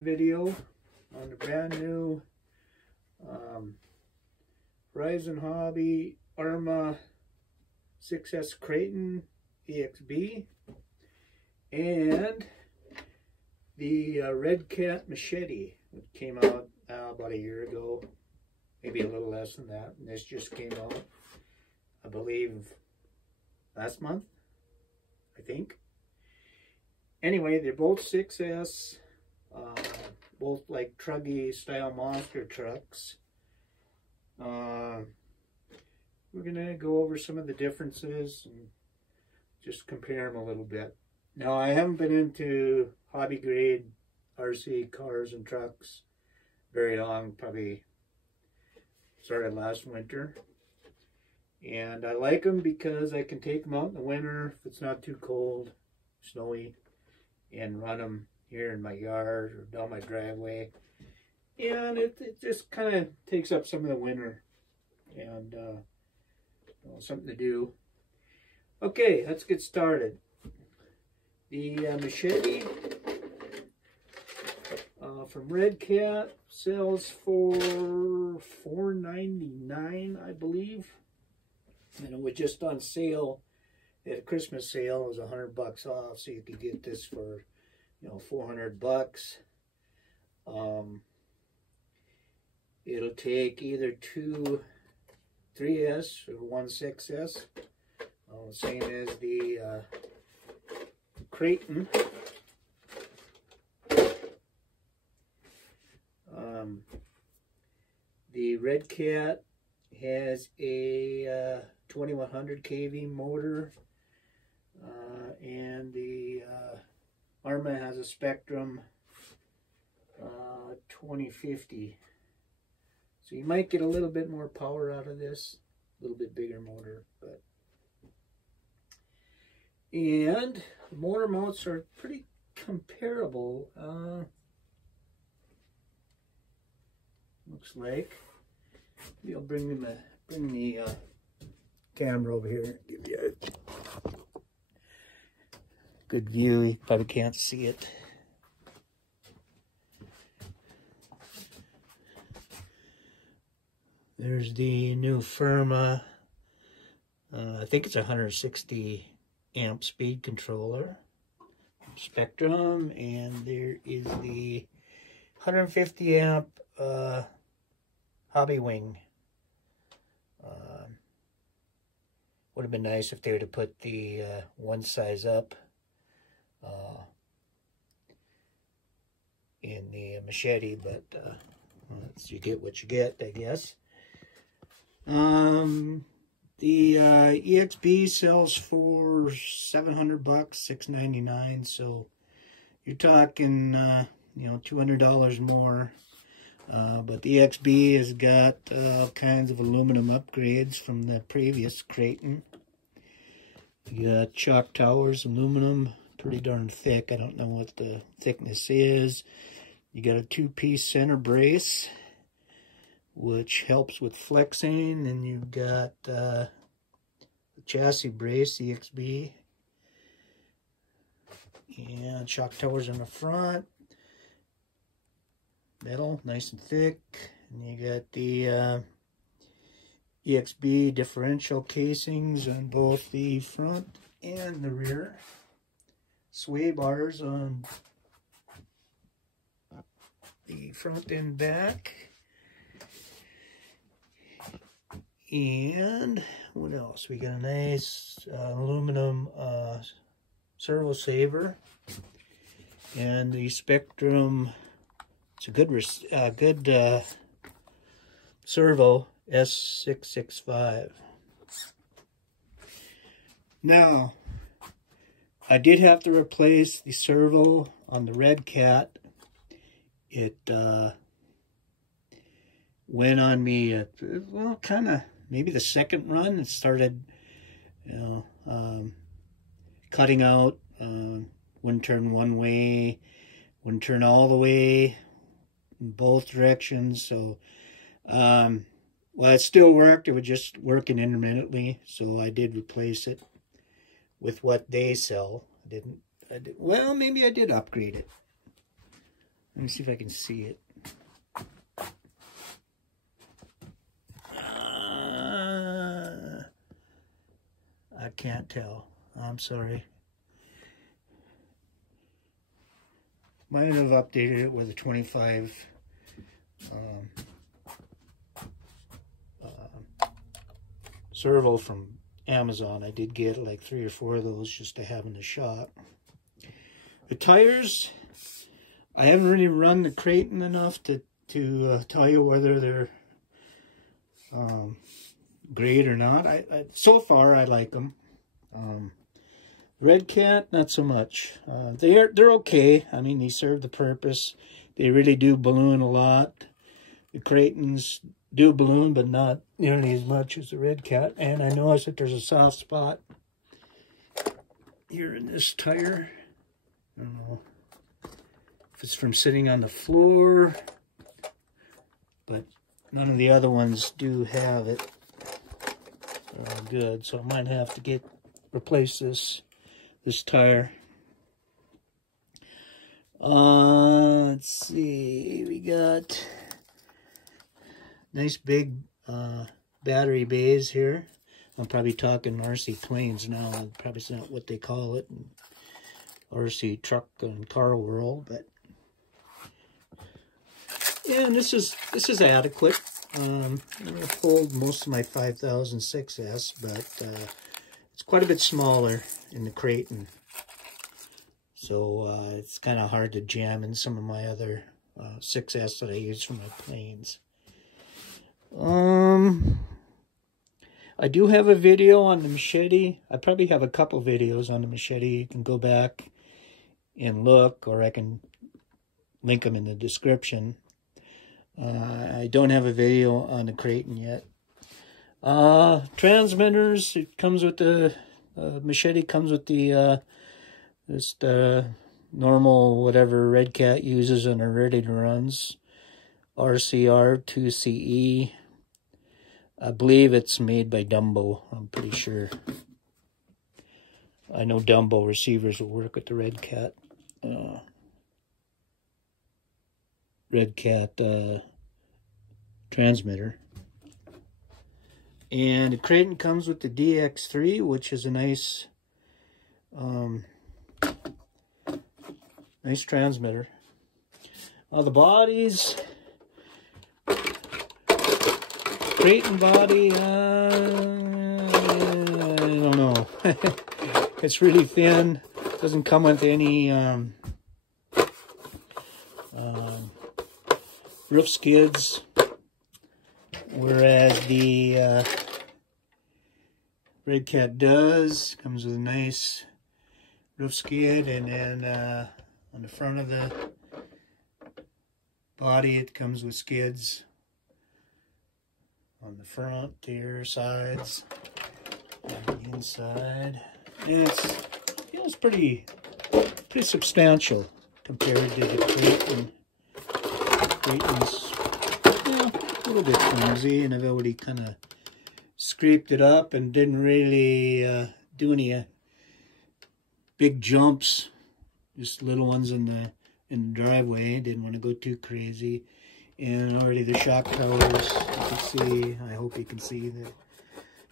Video on the brand new Horizon Hobby Arrma 6S Kraton EXB and the Redcat Machete, which came out about a year ago, maybe a little less than that. And this just came out, I believe, last month, I think. Anyway, they're both 6S. Both like truggy style monster trucks. We're gonna go over some of the differences and just compare them a little bit. Now, I haven't been into hobby grade RC cars and trucks very long, probably started last winter. And I like them because I can take them out in the winter if it's not too cold, snowy, and run them here in my yard or down my driveway, and it just kind of takes up some of the winter and something to do. Okay, let's get started. The Machete from Redcat sells for $4.99, I believe, and it was just on sale at a Christmas sale. It was $100 off, so you could get this for, you know, $400. It'll take either two 3S or one 6S, same as the Kraton. The Redcat has a 2100 kV motor, and the Arrma has a Spectrum 2050. So you might get a little bit more power out of this, a little bit bigger motor, but. And the motor mounts are pretty comparable. Looks like. Maybe I'll bring the camera over here. Give you a good view. You probably can't see it. There's the new Arrma. I think it's a 160 amp speed controller. Spectrum, and there is the 150 amp Hobby Wing. Would have been nice if they would have put the one size up in the Machete, but you get what you get, I guess. The EXB sells for $700, $699. So you're talking, you know, $200 more. But the EXB has got all kinds of aluminum upgrades from the previous Kraton. You got chalk towers, aluminum, pretty darn thick. I don't know what the thickness is. You got a two-piece center brace, which helps with flexing, and you've got the chassis brace, EXB, and shock towers on the front, metal, nice and thick, and you got the EXB differential casings on both the front and the rear, sway bars on the front and back. And what else? We got a nice aluminum servo saver, and the Spectrum. It's a good servo S665. Now, I did have to replace the servo on the Redcat. It went on me, well, kind of maybe the second run. It started, you know, cutting out. Wouldn't turn one way, wouldn't turn all the way in both directions. So, well, it still worked. It was just working intermittently. So I did replace it with what they sell. Well, maybe I did upgrade it. Let me see if I can see it. I can't tell. I'm sorry. Might have updated it with a 25 servo from Amazon. I did get like 3 or 4 of those just to have in the shop. The tires, I haven't really run the Kraton enough to tell you whether they're great or not. So far I like them. Redcat, not so much. They're okay. I mean, they serve the purpose. They really do balloon a lot. The Kratons do balloon, but not nearly as much as the Redcat. And I noticed that there's a soft spot here in this tire. I don't know if it's from sitting on the floor, but none of the other ones do have it. They're all good, so I might have to replace this tire. Let's see, we got nice big battery bays here. I'm probably talking RC planes now. Probably not what they call it in RC truck and car world, but yeah, and this is adequate. It'll hold most of my 5000 6S, but it's quite a bit smaller in the Kraton, so it's kind of hard to jam in some of my other 6S that I use for my planes. I do have a video on the Machete. I probably have a couple videos on the Machete. You can go back and look, or I can link them in the description. I don't have a video on the Kraton yet. Transmitters, it comes with the Machete comes with the just normal whatever Redcat uses on her ready to runs. RCR 2CE. I believe it's made by Dumbo. I'm pretty sure. I know Dumbo receivers will work with the Redcat. Redcat transmitter. And the Kraton comes with the DX3, which is a nice nice transmitter. The bodies, Kraton body, I don't know. It's really thin. Doesn't come with any roof skids, whereas the Redcat does. Comes with a nice roof skid, and then on the front of the body it comes with skids on the front, here, sides, and the inside. And it's pretty substantial compared to the Kraton. Kraton's a little bit clumsy, and I've already kind of scraped it up and didn't really do any big jumps, just little ones in the driveway. Didn't want to go too crazy. And already the shock towers, you can see, I hope you can see the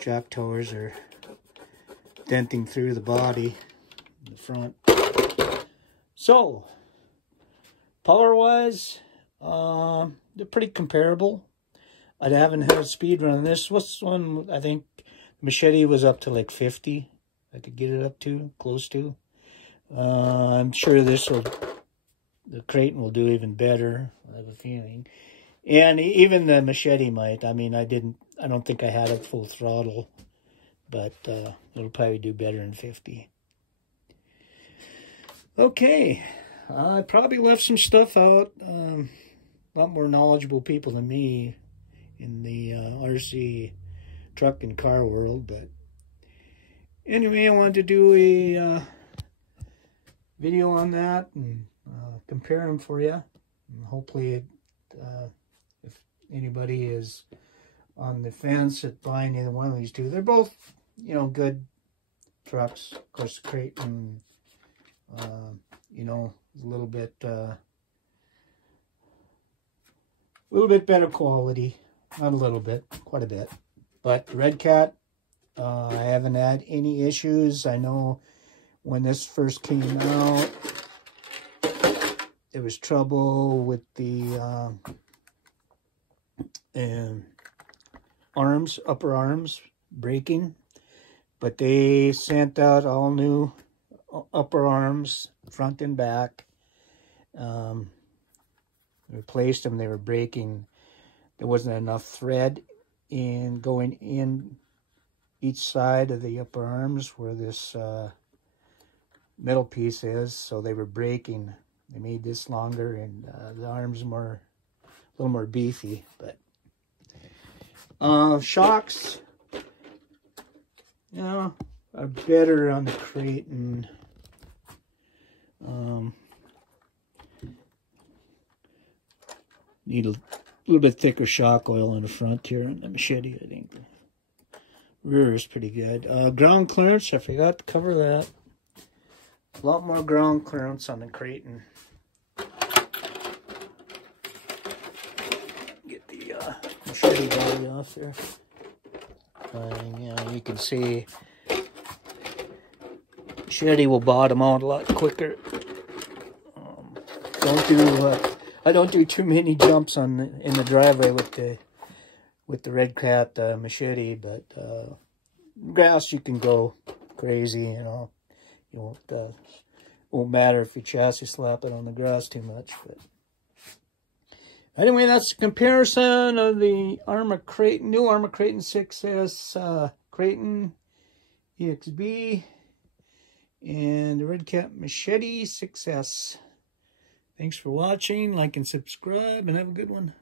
shock towers are denting through the body in the front. So power wise, they're pretty comparable. I haven't had a speed run on this. What's one? I think Machete was up to like 50. I could get it up to, close to. I'm sure the Kraton will do even better. I have a feeling. And even the Machete might. I mean, I don't think I had it full throttle, but it'll probably do better than 50. Okay. I probably left some stuff out. A lot more knowledgeable people than me in the RC truck and car world, but anyway, I wanted to do a video on that and compare them for you. And hopefully, if anybody is on the fence at buying either one of these two, they're both, good trucks. Of course, Kraton, a little bit A little bit better quality. Not a little bit, quite a bit. But Redcat, I haven't had any issues. I know when this first came out, there was trouble with the upper arms breaking. But they sent out all new upper arms, front and back. Replaced them. They were breaking. There wasn't enough thread in going in each side of the upper arms where this middle piece is, so they were breaking. They made this longer and the arms a little more beefy. But shocks, you know, are better on the Kraton. Need a little bit thicker shock oil on the front here on the Machete, I think. Rear is pretty good. Ground clearance, I forgot to cover that. A lot more ground clearance on the Kraton. Get the Machete body off there. You know, you can see Machete will bottom out a lot quicker. I don't do too many jumps in the driveway with the Redcat Machete, but grass you can go crazy, you know. You won't matter if you chassis slap it on the grass too much. But anyway, that's a comparison of the Arrma Kraton, new Arrma Kraton 6S Kraton EXB and the Redcat Machete 6S. Thanks for watching. Like and subscribe, and have a good one.